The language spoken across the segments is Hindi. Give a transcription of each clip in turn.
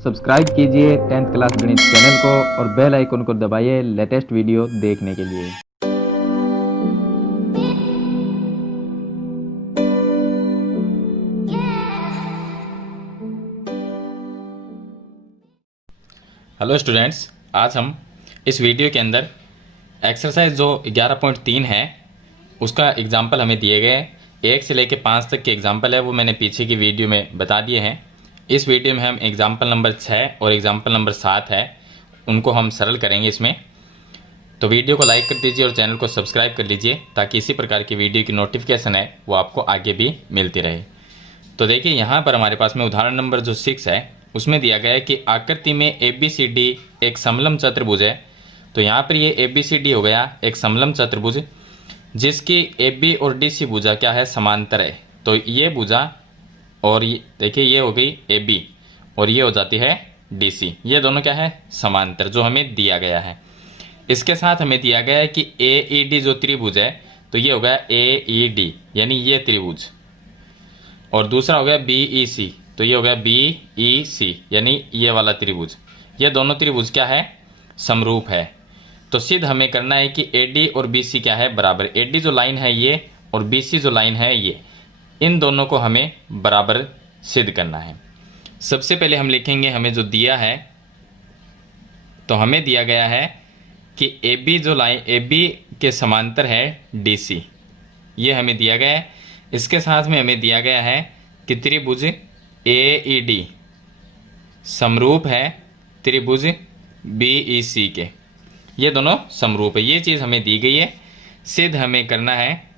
सब्सक्राइब कीजिए 10th क्लास गणित चैनल को और बेल आइकन को दबाइए लेटेस्ट वीडियो देखने के लिए। हेलो स्टूडेंट्स, आज हम इस वीडियो के अंदर एक्सरसाइज जो 11.3 है उसका एग्जाम्पल हमें दिए गए 1 से लेकर 5 तक के एग्जाम्पल है, वो मैंने पीछे की वीडियो में बता दिए हैं। इस वीडियो में हम एग्जाम्पल नंबर 6 और एग्जाम्पल नंबर 7 है उनको हम सरल करेंगे इसमें। तो वीडियो को लाइक कर दीजिए और चैनल को सब्सक्राइब कर लीजिए ताकि इसी प्रकार की वीडियो की नोटिफिकेशन है वो आपको आगे भी मिलती रहे। तो देखिए यहाँ पर हमारे पास में उदाहरण नंबर जो 6 है उसमें दिया गया है कि आकृति में ABCD एक समलंब चतुर्भुज है। तो यहाँ पर ये ABCD हो गया एक समलंब चतुर्भुज जिसकी AB और DC भुजा क्या है, समांतर है। तो ये भुजा और ये देखिए ये हो गई AB और ये हो जाती है DC, ये दोनों क्या है, समांतर, जो हमें दिया गया है। इसके साथ हमें दिया गया है कि AED जो त्रिभुज है तो ये हो गया AED यानी ये त्रिभुज, और दूसरा हो गया BEC तो ये हो गया BEC यानी ये वाला त्रिभुज। ये दोनों त्रिभुज क्या है, समरूप है। तो सिद्ध हमें करना है कि AD और BC क्या है, बराबर। AD जो लाइन है ये और BC जो लाइन है ये, इन दोनों को हमें बराबर सिद्ध करना है। सबसे पहले हम लिखेंगे हमें जो दिया है, तो हमें दिया गया है कि AB जो लाइन AB के समांतर है DC, ये हमें दिया गया है। इसके साथ में हमें दिया गया है कि त्रिभुज AED समरूप है त्रिभुज BEC के, ये दोनों समरूप है। ये चीज़ हमें दी गई है। सिद्ध हमें करना है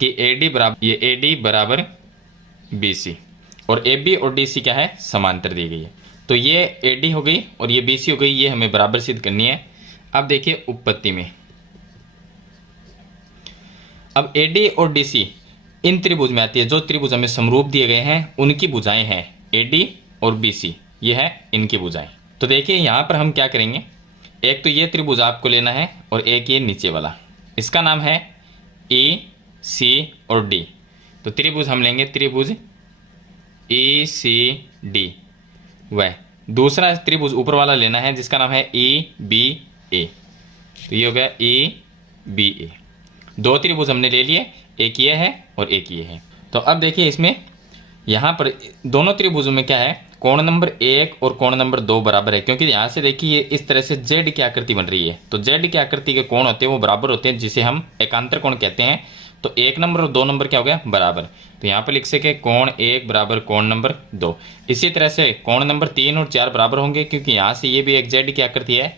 कि AD बराबर BC और AB और DC क्या है, समांतर दी गई है। तो ये AD हो गई और ये BC हो गई, ये हमें बराबर सिद्ध करनी है। अब देखिए उपपत्ति में, अब AD और DC इन त्रिभुज में आती है। जो त्रिभुज हमें समरूप दिए गए हैं उनकी भुजाएं हैं AD और BC, ये है इनकी भुजाएं। तो देखिए यहाँ पर हम क्या करेंगे, एक तो ये त्रिभुज आपको लेना है और एक ये नीचे वाला, इसका नाम है EC और D। तो त्रिभुज हम लेंगे त्रिभुज ECD, वह दूसरा त्रिभुज ऊपर वाला लेना है जिसका नाम है EBA। तो ये हो गया EBA। दो त्रिभुज हमने ले लिए, एक ये है और एक ये है। तो अब देखिए इसमें यहाँ पर दोनों त्रिभुजों में क्या है, कोण नंबर 1 और कोण नंबर 2 बराबर है, क्योंकि यहाँ से देखिए ये इस तरह से Z की आकृति बन रही है। तो Z की आकृति के कोण होते हैं वो बराबर होते हैं, जिसे हम एकांतर कोण कहते हैं। तो 1 नंबर और 2 नंबर क्या हो गया, बराबर। तो यहाँ पर लिख सके कोण 1 बराबर कोण नंबर 2। इसी तरह से कोण नंबर 3 और 4 बराबर होंगे, क्योंकि यहाँ से ये भी एक Z की आकृति है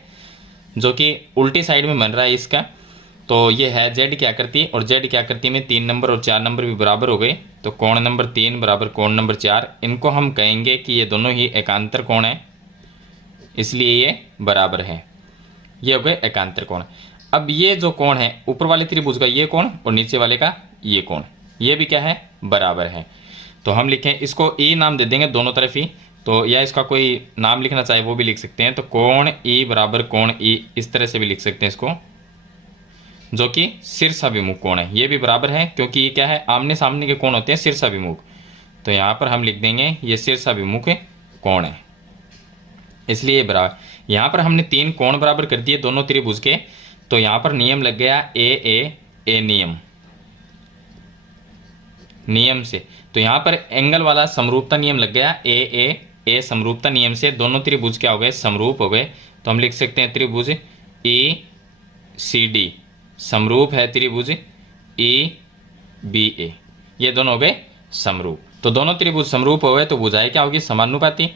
जो कि उल्टी साइड में बन रहा है इसका। तो ये है Z की आकृति और Z की आकृति में 3 नंबर और 4 नंबर भी बराबर हो गए। तो कोण नंबर 3 बराबर कोण नंबर 4, इनको हम कहेंगे कि ये दोनों ही एकांतर कोण हैं, इसलिए ये बराबर है। ये हो गए एकांतर कोण। अब ये जो कोण है ऊपर वाले त्रिभुज का ये कोण और नीचे वाले का ये कोण, ये भी क्या है, बराबर है। तो हम लिखें इसको E नाम दे देंगे दोनों तरफ ही, तो या इसका कोई नाम लिखना चाहे वो भी लिख सकते हैं। तो कोण E बराबर कोण E, इस तरह से भी लिख सकते हैं इसको, जो कि शीर्षाभिमुख कोण है। ये भी बराबर है क्योंकि ये क्या है, आमने सामने के कोण होते हैं शीर्षाभिमुख। तो यहाँ पर हम लिख देंगे ये शीर्षाभिमुख कोण है, इसलिए ये बराबर। यहाँ पर हमने 3 कोण बराबर कर दिए दोनों त्रिभुज के। तो यहाँ पर नियम लग गया ए नियम से। तो यहाँ पर एंगल वाला समरूपता नियम लग गया ए समरूपता नियम से दोनों त्रिभुज क्या हो गए, समरूप हो गए। तो हम लिख सकते हैं त्रिभुज ECD समरूप है त्रिभुज EBA, ये दोनों हो गए समरूप। तो दोनों त्रिभुज समरूप हो गए तो भुजाएं क्या होगी, समानुपाती।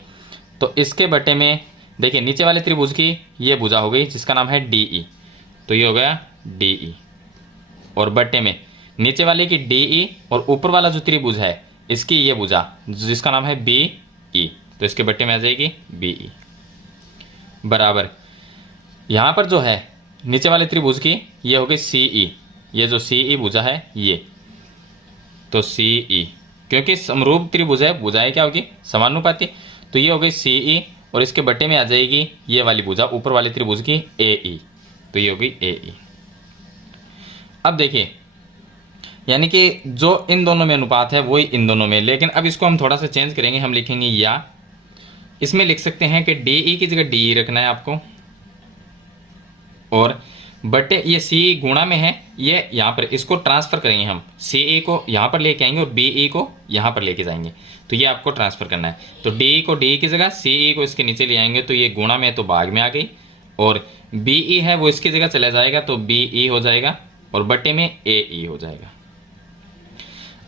तो इसके बटे में देखिए नीचे वाले त्रिभुज की ये भुजा हो गई जिसका नाम है DE, तो ये हो गया DE, और बटे में नीचे वाले की DE और ऊपर वाला जो त्रिभुज है इसकी ये भुजा जिसका नाम है BE, तो इसके बटे में आ जाएगी BE बराबर। यहाँ पर जो है नीचे वाले त्रिभुज की ये हो गई CE, ये जो CE भुजा है ये, तो CE क्योंकि समरूप त्रिभुज है भुजाएं क्या होगी, समानुपाती। तो ये हो गई CE और इसके बटे में आ जाएगी ये वाली भुजा ऊपर वाले त्रिभुज की AE, तो ये होगी AE। अब देखिए यानी कि जो इन दोनों में अनुपात है वही इन दोनों में, लेकिन अब इसको हम थोड़ा सा चेंज करेंगे। हम लिखेंगे या इसमें लिख सकते हैं कि डी ई की जगह डी ई रखना है आपको, और बटे ये सी गुणा में है, ये यहाँ पर इसको ट्रांसफर करेंगे हम, सी ई को यहाँ पर लेके आएंगे और बी ई को यहाँ पर लेके जाएंगे, तो ये आपको ट्रांसफर करना है। तो डी ई को डी ई की जगह, सी ई को इसके नीचे ले आएंगे, तो ये गुणा में है तो भाग में आ गई, और बी ई है वो इसकी जगह चला जाएगा तो बी ई हो जाएगा, और बटे में ए ई हो जाएगा।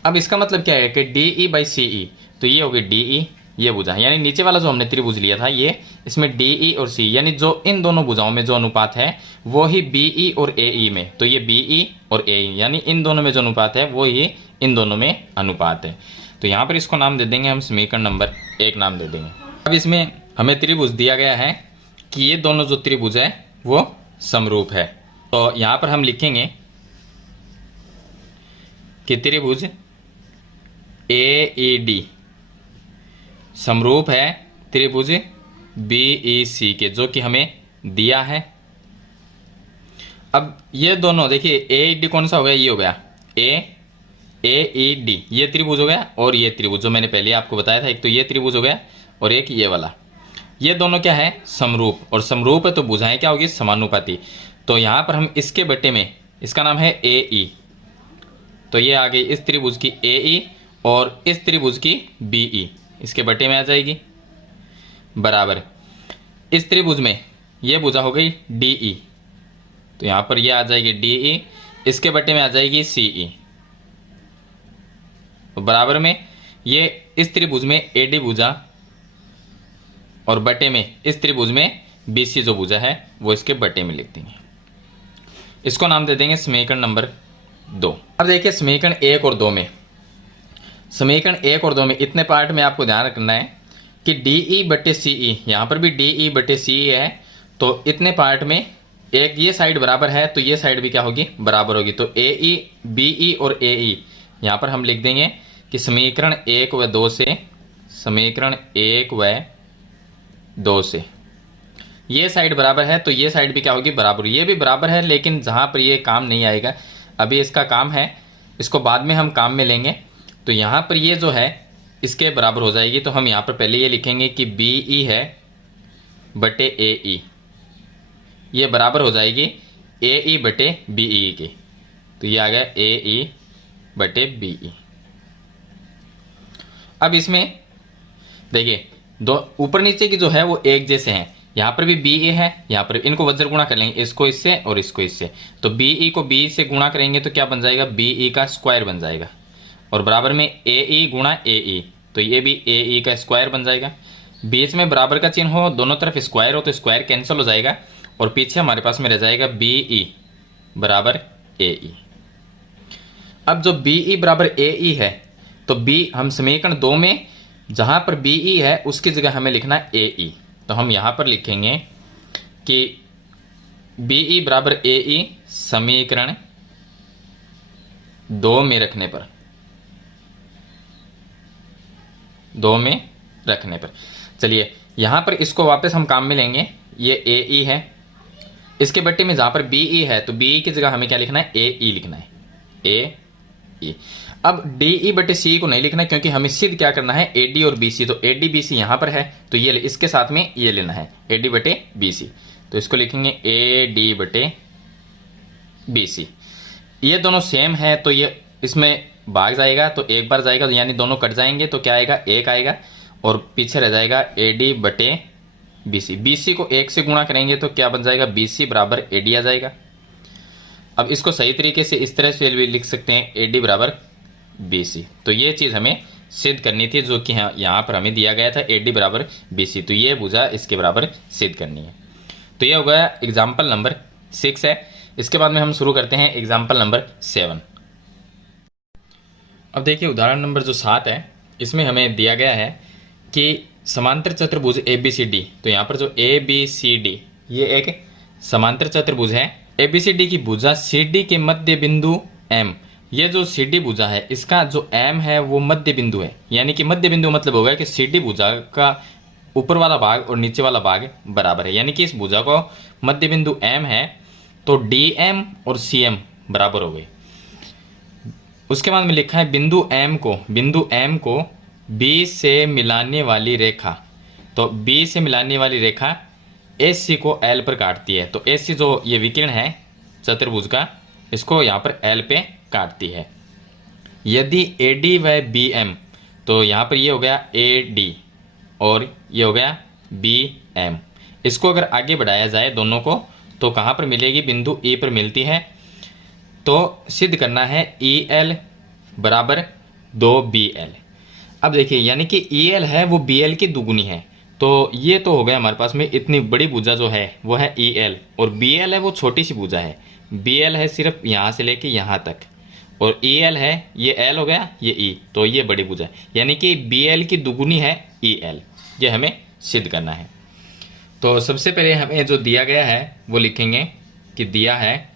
अब इसका मतलब क्या है कि डी ई बाई सी ई, तो ये होगी डी ई, ये भुजा, यानी नीचे वाला जो हमने त्रिभुज लिया था ये, इसमें डी ई और सी, यानी जो इन दोनों भुजाओं में जो अनुपात है वो ही बी ई और ए ई में, तो ये बी ई और ए ई, यानी इन दोनों में जो अनुपात है वो ही इन दोनों में अनुपात है। तो यहाँ पर इसको नाम दे देंगे हम समीकरण नंबर 1 नाम दे देंगे। अब इसमें हमें त्रिभुज दिया गया है कि ये दोनों जो त्रिभुज है वो समरूप है, तो यहाँ पर हम लिखेंगे कि त्रिभुज ए ई डी समरूप है त्रिभुज बी ई सी के, जो कि हमें दिया है। अब ये दोनों देखिए, ए ई डी कौन सा हो गया, ये हो गया ए ई डी, ये त्रिभुज हो गया, और ये त्रिभुज जो मैंने पहले आपको बताया था, एक तो ये त्रिभुज हो गया और एक ये वाला, ये दोनों क्या है समरूप, और समरूप है तो भुजाएं क्या होगी समानुपाती। तो यहाँ पर हम इसके बटे में, इसका नाम है ए ई, तो ये आ गई इस त्रिभुज की ए ई और इस त्रिभुज की बी ई, इसके बटे में आ जाएगी, बराबर इस त्रिभुज में ये भुजा हो गई डी ई, तो यहाँ पर ये आ जाएगी डी ई, इसके बटे में आ जाएगी सी ई, बराबर में ये इस त्रिभुज में ए डी भुजा, और बटे में इस त्रिभुज में बी सी जो भुजा है वो इसके बटे में लिख देंगे। इसको नाम दे देंगे समीकरण नंबर 2। अब देखिए समीकरण 1 और 2 में, समीकरण 1 और 2 में इतने पार्ट में आपको ध्यान रखना है कि डी ई बटे सी ई, यहाँ पर भी डी ई बटे सी ई है, तो इतने पार्ट में एक ये साइड बराबर है तो ये साइड भी क्या होगी बराबर होगी, तो ए ई बी ई और ए ई यहाँ पर हम लिख देंगे कि समीकरण 1 व 2 से, समीकरण 1 व 2 से ये साइड बराबर है तो ये साइड भी क्या होगी बराबर, ये भी बराबर है, लेकिन जहाँ पर ये काम नहीं आएगा, अभी इसका काम है, इसको बाद में हम काम में लेंगे। तो यहाँ पर ये जो है इसके बराबर हो जाएगी, तो हम यहाँ पर पहले ये लिखेंगे कि बी ई है बटे ए ई, ये बराबर हो जाएगी ए ई बटे बी ई के, तो ये आ गया ए ई बटे बी ई। अब इसमें देखिए दो ऊपर नीचे की जो है वो एक जैसे हैं, यहाँ पर भी बी ए है, यहाँ पर इनको वज्र गुणा कर लेंगे, इसको इससे और इसको इससे, तो बी ई को बी से गुणा करेंगे तो क्या बन जाएगा बी ई का स्क्वायर बन जाएगा, और बराबर में ए ई गुणा ए ई, तो ये भी ए ई का स्क्वायर बन जाएगा। बीच में बराबर का चिन्ह हो, दोनों तरफ स्क्वायर हो तो स्क्वायर कैंसिल हो जाएगा, और पीछे हमारे पास में रह जाएगा बी ई बराबर ए ई। अब जो बी ई बराबर ए ई है, तो बी हम समीकरण 2 में जहाँ पर बी ई है उसकी जगह हमें लिखना है ए ई, तो हम यहाँ पर लिखेंगे कि बी ई बराबर ए ई समीकरण 2 में रखने पर, 2 में रखने पर, चलिए यहाँ पर इसको वापस हम काम में लेंगे, ये ए ई है, इसके बट्टे में जहाँ पर बी ई है तो बी ई की जगह हमें क्या लिखना है ए ई लिखना है, ए ई। अब डी ई बटे सी को नहीं लिखना है क्योंकि हमें सिद्ध क्या करना है ए डी और बी सी, तो ए डी बी सी यहाँ पर है तो ये इसके साथ में ये लेना है ए डी बटे बी सी, तो इसको लिखेंगे ए डी बटे बी सी। ये दोनों सेम है तो ये इसमें भाग जाएगा, तो एक बार जाएगा यानी दोनों कट जाएंगे, तो क्या आएगा एक आएगा, और पीछे रह जाएगा ए डी बटे बी सी। बी सी को 1 से गुणा करेंगे तो क्या बन जाएगा बी सी बराबर ए डी आ जाएगा। अब इसको सही तरीके से इस तरह से भी लिख सकते हैं ए डी बराबर बी सी, तो ये चीज़ हमें सिद्ध करनी थी जो कि यहाँ पर हमें दिया गया था ए डी बराबर बी सी, तो ये भुजा इसके बराबर सिद्ध करनी है। तो ये हो गया एग्जाम्पल नंबर 6 है। इसके बाद में हम शुरू करते हैं एग्जाम्पल नंबर 7। अब देखिए उदाहरण नंबर जो 7 है, इसमें हमें दिया गया है कि समांतर चतुर्भुज ए बी सी डी, तो यहाँ पर जो ए बी सी डी ये एक समांतर चतुर्भुज है। ए बी सी डी की भुजा सी डी के मध्य बिंदु एम, ये जो सी डी भुजा है इसका जो एम है वो मध्य बिंदु है, यानी कि मध्य बिंदु मतलब होगा कि सी डी भुजा का ऊपर वाला भाग और नीचे वाला भाग बराबर है, यानी कि इस भुजा को मध्य बिंदु एम है तो डी एम और सी एम बराबर हो गए। उसके बाद में लिखा है बिंदु एम को बी से मिलाने वाली रेखा तो बी से मिलाने वाली रेखा एस सी को एल पर काटती है। तो एस सी जो ये विकिरण है चतुर्भुज का, इसको यहाँ पर एल पे काटती है। यदि ए डी व बी एम, तो यहाँ पर ये हो गया ए डी और ये हो गया बी एम, इसको अगर आगे बढ़ाया जाए दोनों को, तो कहाँ पर मिलेगी? बिंदु ई पर मिलती है। तो सिद्ध करना है ई एल बराबर 2BL। अब देखिए, यानी कि EL है वो BL की दुगुनी है। तो ये तो हो गया हमारे पास में, इतनी बड़ी भुजा जो है वो है EL, और BL है वो छोटी सी भुजा है। BL है सिर्फ यहाँ से लेके यहाँ तक, और EL है ये L हो गया, ये E, तो ये बड़ी भुजा है, यानी कि BL की दुगुनी है EL। ये हमें सिद्ध करना है। तो सबसे पहले हमें जो दिया गया है वो लिखेंगे कि दिया है,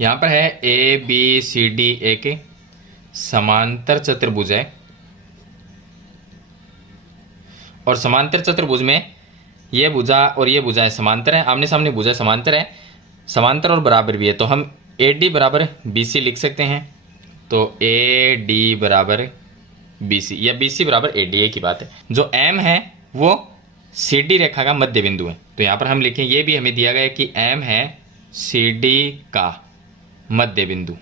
यहाँ पर है ABCD एक समांतर चतुर्भुज है, और समांतर चतुर्भुज में ये भुजा और ये भुजा है समांतर है, आमने सामने भुजा समांतर है, समांतर और बराबर भी है। तो हम AD बराबर BC लिख सकते हैं। तो AD बराबर BC या BC बराबर AD, एक ही बात है। जो M है वो CD रेखा का मध्य बिंदु है। तो यहाँ पर हम लिखें, ये भी हमें दिया गया है कि M है CD का मध्य बिंदु।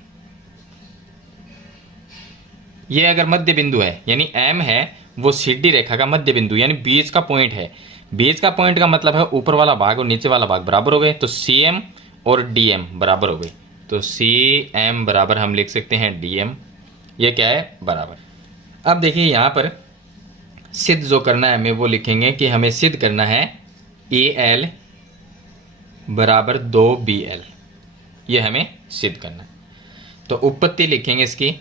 ये अगर मध्य बिंदु है, यानी M है वो CD रेखा का मध्य बिंदु, यानी बीच का पॉइंट है। बीच का पॉइंट का मतलब है ऊपर वाला भाग और नीचे वाला भाग बराबर हो गए, तो CM और DM बराबर हो गए। तो CM बराबर हम लिख सकते हैं DM, ये क्या है? बराबर। अब देखिए यहाँ पर सिद्ध जो करना है हमें वो लिखेंगे कि हमें सिद्ध करना है EL बराबर 2BL, ये हमें सिद्ध करना है। तो उत्पत्ति लिखेंगे इसकी।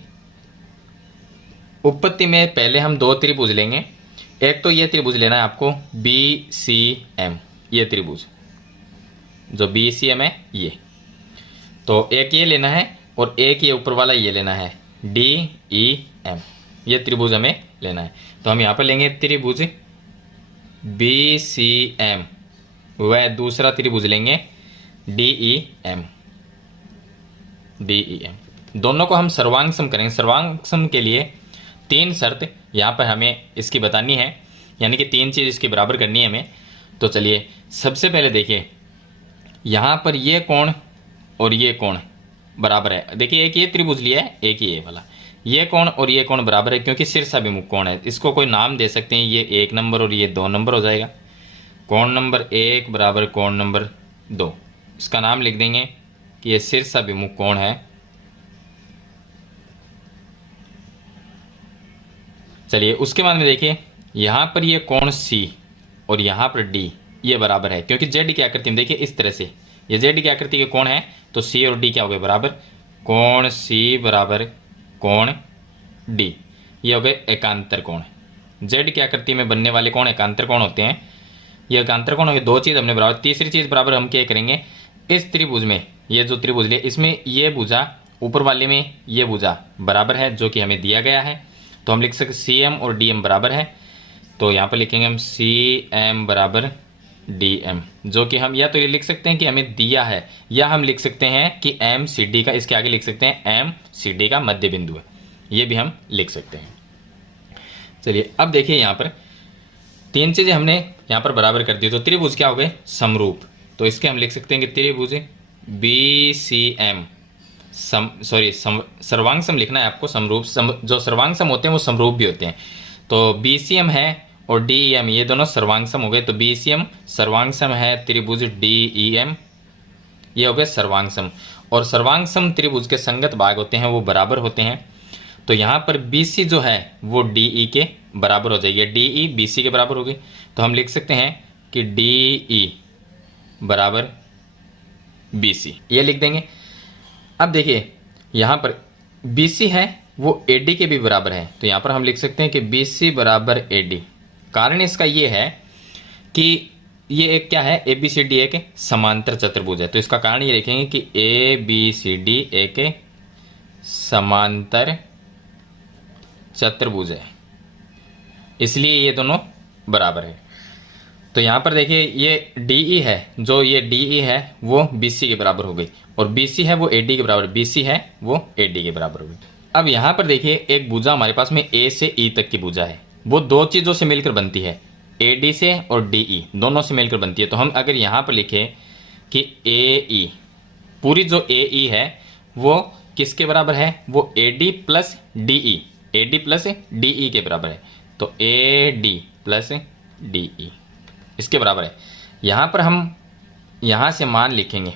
उत्पत्ति में पहले हम दो त्रिभुज लेंगे। एक तो ये त्रिभुज लेना है आपको BCM, ये त्रिभुज जो BCM है ये, तो एक ये लेना है और एक ये ऊपर वाला ये लेना है DEM, ये त्रिभुज हमें लेना है। तो हम यहाँ पर लेंगे त्रिभुज BCM व दूसरा त्रिभुज लेंगे DEM। दोनों को हम सर्वांग सम करेंगे। सर्वांग सम के लिए 3 शर्त यहाँ पर हमें इसकी बतानी है, यानी कि 3 चीज़ इसकी बराबर करनी है हमें। तो चलिए सबसे पहले देखिए, यहाँ पर ये कोण और ये कोण बराबर है। देखिए एक ये त्रिभुज लिया है, एक ये वाला, ये कोण और ये कोण बराबर है क्योंकि शीर्षाभिमुख कोण है। इसको कोई नाम दे सकते हैं, ये 1 नंबर और ये 2 नंबर हो जाएगा। कोण नंबर 1 बराबर कोण नंबर 2, इसका नाम लिख देंगे कि ये शीर्षाभिमुख कोण है। चलिए उसके बाद में देखिए, यहाँ पर ये कोण C और यहाँ पर D ये बराबर है, क्योंकि Z की आकृति में देखिए इस तरह से, ये Z की आकृति के कोण है, तो C और D क्या हो गए? बराबर। कोण C बराबर कोण D, ये हो गए एकांतर कोण। Z की आकृति में बनने वाले कोण एकांतर कोण होते हैं। ये एकांतर कोण हो गए, 2 चीज़ हमने बराबर। तीसरी चीज़ बराबर हम क्या करेंगे, इस त्रिभुज में, ये जो त्रिभुज लिया इसमें ये भुजा ऊपर वाले में ये भुजा बराबर है, जो कि हमें दिया गया है। तो हम लिख सकते CM और DM बराबर है। तो यहाँ पर लिखेंगे हम CM बराबर DM, जो कि हम या तो ये लिख सकते हैं कि हमें दिया है, या हम लिख सकते हैं कि MCD का, इसके आगे लिख सकते हैं MCD का मध्य बिंदु है, ये भी हम लिख सकते हैं। चलिए अब देखिए, यहाँ पर 3 चीज़ें हमने यहाँ पर बराबर कर दी, तो त्रिभुज क्या हो गए? समरूप। तो इसके हम लिख सकते हैं कि त्रिभुज BCM सर्वांग सम लिखना है आपको। समरूप जो सर्वांग सम होते हैं वो समरूप भी होते हैं। तो BCM है और DEM ये दोनों सर्वांग सम हो गए। तो BCM सर्वांग सम है त्रिभुज DEM, ये हो गए सर्वांग सम। और सर्वांग सम त्रिभुज के संगत भाग होते हैं वो बराबर होते हैं। तो यहाँ पर BC जो है वो DE के बराबर हो जाएगी, DE BC के बराबर होगी। तो हम लिख सकते हैं कि DE बराबर BC, ये लिख देंगे। अब देखिए यहाँ पर BC है वो AD के भी बराबर है, तो यहाँ पर हम लिख सकते हैं कि BC बराबर AD। कारण इसका ये है कि ये एक क्या है, ABCD एक समांतर चतुर्भुज है। तो इसका कारण ये लिखेंगे कि ABCD एक समांतर चतुर्भुज है, इसलिए ये दोनों बराबर है। तो यहाँ पर देखिए ये DE है, जो ये DE है वो BC के बराबर हो गई, और BC है वो AD के बराबर, BC है वो AD के बराबर हो गई। अब यहाँ पर देखिए एक भुजा हमारे पास में A से E तक की भुजा है, वो 2 चीज़ों से मिलकर बनती है। AD से और DE दोनों से मिलकर बनती है। तो हम अगर यहाँ पर लिखें कि AE, पूरी जो AE है वो किसके बराबर है, वो AD plus DE, AD plus DE के बराबर है। तो AD प्लस DE इसके बराबर है। यहाँ पर हम यहाँ से मान लिखेंगे,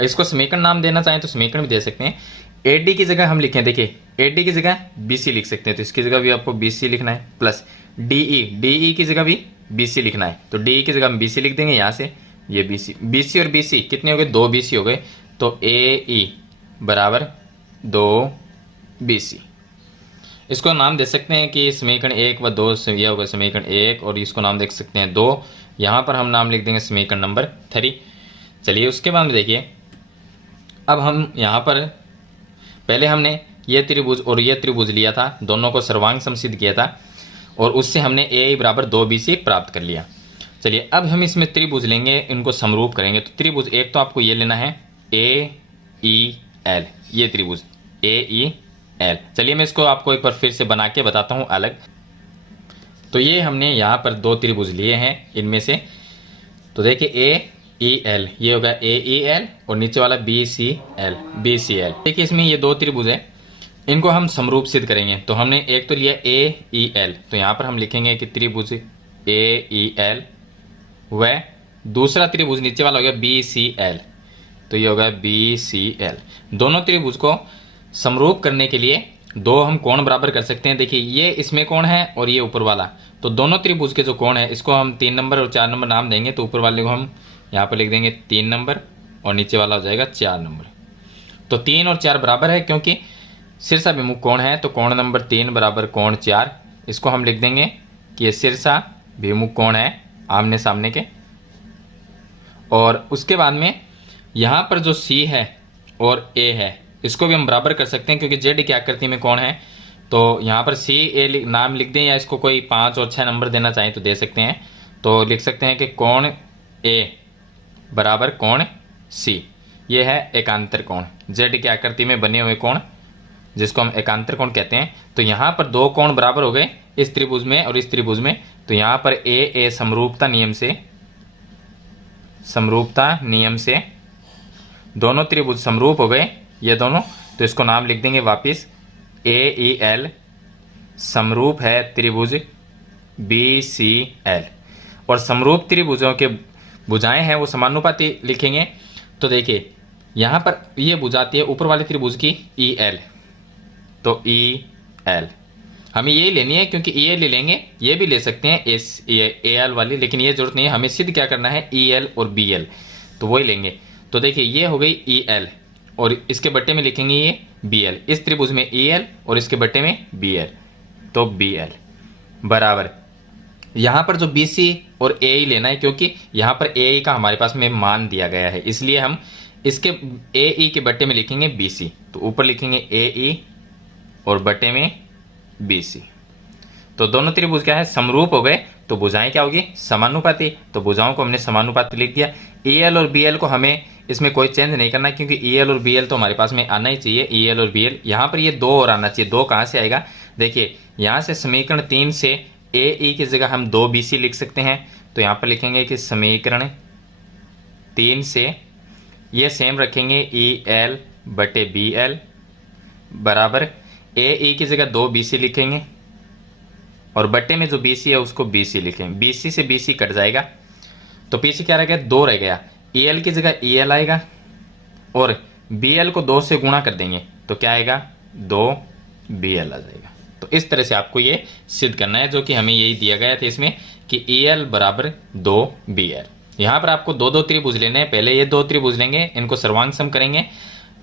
इसको समीकरण नाम देना चाहें तो समीकरण भी दे सकते हैं। AD की जगह हम लिखें, देखिए AD की जगह BC लिख सकते हैं, तो इसकी जगह भी आपको BC लिखना है, प्लस DE की जगह भी BC लिखना है, तो DE की जगह हम BC लिख देंगे। यहाँ से ये BC और BC कितने हो गए, 2 BC हो गए। तो AE बराबर 2 BC। इसको नाम दे सकते हैं कि समीकरण 1 व 2 से यह होगा समीकरण 1, और इसको नाम देख सकते हैं 2। यहाँ पर हम नाम लिख देंगे समीकरण नंबर 3। चलिए उसके बाद में देखिए, अब हम यहाँ पर पहले हमने ये त्रिभुज और ये त्रिभुज लिया था, दोनों को सर्वांग समसिद्ध किया था, और उससे हमने AE बराबर 2 BC प्राप्त कर लिया। चलिए अब हम इसमें त्रिभुज लेंगे, इनको समरूप करेंगे। तो त्रिभुज एक तो आपको ये लेना है AEL, ये त्रिभुज AEL। चलिए मैं इसको आपको एक बार फिर से बना के बताता हूँ अलग। तो ये हमने यहाँ पर 2 त्रिभुज लिए हैं इनमें से, तो देखिए AEL ये होगा AEL और नीचे वाला BCL। देखिए इसमें ये 2 त्रिभुज है, इनको हम समरूप सिद्ध करेंगे। तो हमने एक तो लिया AEL, तो यहाँ पर हम लिखेंगे कि त्रिभुज AEL, व दूसरा त्रिभुज नीचे वाला हो गया BCL, तो ये होगा BCL। दोनों त्रिभुज को समरूप करने के लिए 2 हम कोण बराबर कर सकते हैं। देखिए ये इसमें कोण है और ये ऊपर वाला, तो दोनों त्रिभुज के जो कोण है इसको हम 3 नंबर और 4 नंबर नाम देंगे। तो ऊपर वाले को हम यहाँ पर लिख देंगे 3 नंबर और नीचे वाला हो जाएगा 4 नंबर। तो 3 और 4 बराबर है, क्योंकि शीर्षाभिमुख कोण है, तो कोण नंबर 3 बराबर कोण 4। इसको हम लिख देंगे कि ये शीर्षाभिमुख कोण है आमने सामने के। और उसके बाद में यहाँ पर जो C है और A है इसको भी हम बराबर कर सकते हैं, क्योंकि Z की आकृति में कोण है। तो यहाँ पर CA नाम लिख दें, या इसको कोई 5 और 6 नंबर देना चाहें तो दे सकते हैं। तो लिख सकते हैं कि कोण A बराबर कोण C, ये है एकांतर कोण, Z की आकृति में बने हुए कोण जिसको हम एकांतर कोण कहते हैं। तो यहाँ पर 2 कोण बराबर हो गए, इस त्रिभुज में और इस त्रिभुज में। तो यहाँ पर AA समरूपता नियम से दोनों त्रिभुज समरूप हो गए, ये दोनों। तो इसको नाम लिख देंगे वापिस AEL समरूप है त्रिभुज BCL, और समरूप त्रिभुजों के भुजाएं हैं वो समानुपाती लिखेंगे। तो देखिए यहाँ पर ये भुजा आती है ऊपर वाले त्रिभुज की EL, तो EL हमें यही लेनी है, क्योंकि EL ले लेंगे, ये भी ले सकते हैं AL वाली, लेकिन ये जरूरत नहीं है, हमें सिद्ध क्या करना है EL और BL, तो वही लेंगे। तो देखिए ये हो गई EL और इसके बट्टे में लिखेंगे ये BL, इस त्रिभुज में EL और इसके बट्टे में BL, तो BL बराबर यहाँ पर जो BC और AE लेना है, क्योंकि यहाँ पर AE का हमारे पास में मान दिया गया है, इसलिए हम इसके AE के बट्टे में लिखेंगे BC। तो ऊपर लिखेंगे AE और बट्टे में BC। तो दोनों त्रिभुज क्या है, समरूप हो गए। तो भुजाएं क्या होगी, समानुपाती। तो भुजाओं को हमने समानुपाती लिख दिया। EL और BL को हमें इसमें कोई चेंज नहीं करना, क्योंकि EL और BL तो हमारे पास में आना ही चाहिए। EL और BL यहाँ पर ये 2 और आना चाहिए। 2 कहाँ से आएगा, देखिए यहाँ से समीकरण 3 से AE की जगह हम 2 BC लिख सकते हैं। तो यहाँ पर लिखेंगे कि समीकरण 3 से ये सेम रखेंगे EL बटे BL बराबर AE की जगह 2 BC लिखेंगे, और बट्टे में जो BC है उसको BC लिखेंगे। BC से BC कट जाएगा, तो पीछे क्या रह गया, 2 रह गया। EL की जगह EL आएगा, और BL को 2 से गुणा कर देंगे, तो क्या आएगा, 2 BL आ जाएगा। तो इस तरह से आपको ये सिद्ध करना है, जो कि हमें यही दिया गया था इसमें कि EL बराबर 2 BL। यहाँ पर आपको 2 त्रिभुज लेने हैं। पहले ये 2 त्रिभुज लेंगे, इनको सर्वांग सम करेंगे।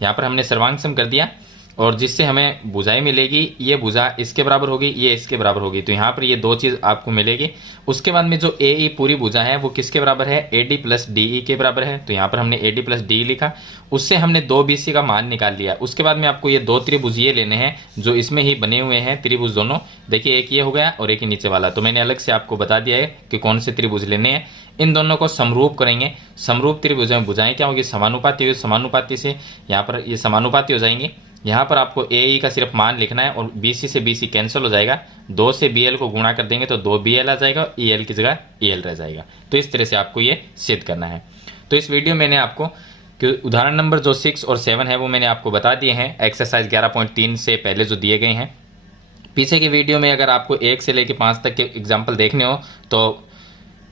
यहाँ पर हमने सर्वांग सम कर दिया, और जिससे हमें भुजाएं मिलेगी, ये भुजा इसके बराबर होगी, ये इसके बराबर होगी। तो यहाँ पर ये 2 चीज़ आपको मिलेगी। उसके बाद में जो AE पूरी भुजा है वो किसके बराबर है, AD प्लस DE के बराबर है। तो यहाँ पर हमने AD प्लस DE लिखा, उससे हमने 2 BC का मान निकाल लिया। उसके बाद में आपको ये 2 त्रिभुज ये लेने हैं जो इसमें ही बने हुए हैं त्रिभुज दोनों। देखिए एक ये हो गया और एक ही नीचे वाला। तो मैंने अलग से आपको बता दिया है कि कौन से त्रिभुज लेने हैं। इन दोनों को समरूप करेंगे। समरूप त्रिभुज में भुजाएं क्या होगी, समानुपाती होगी। समानुपाती से यहाँ पर ये समानुपाती हो जाएंगी। यहाँ पर आपको ए ई का सिर्फ मान लिखना है और बी सी से बी सी कैंसिल हो जाएगा, 2 से बी एल को गुणा कर देंगे तो 2 बी एल आ जाएगा, ई एल की जगह ई एल रह जाएगा। तो इस तरह से आपको ये सिद्ध करना है। तो इस वीडियो में मैंने आपको कि उदाहरण नंबर जो 6 और 7 है वो मैंने आपको बता दिए हैं, एक्सरसाइज 11.3 से पहले जो दिए गए हैं। पीछे की वीडियो में अगर आपको 1 से लेकर 5 तक के एग्जाम्पल देखने हो तो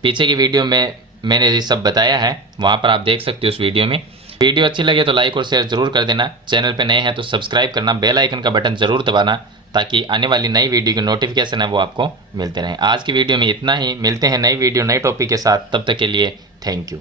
पीछे की वीडियो में मैंने ये सब बताया है, वहाँ पर आप देख सकते हो उस वीडियो में। वीडियो अच्छी लगे तो लाइक और शेयर जरूर कर देना। चैनल पे नए हैं तो सब्सक्राइब करना, बेल आइकन का बटन जरूर दबाना ताकि आने वाली नई वीडियो की नोटिफिकेशन है वो आपको मिलते रहें। आज की वीडियो में इतना ही, मिलते हैं नई वीडियो नए टॉपिक के साथ, तब तक के लिए थैंक यू।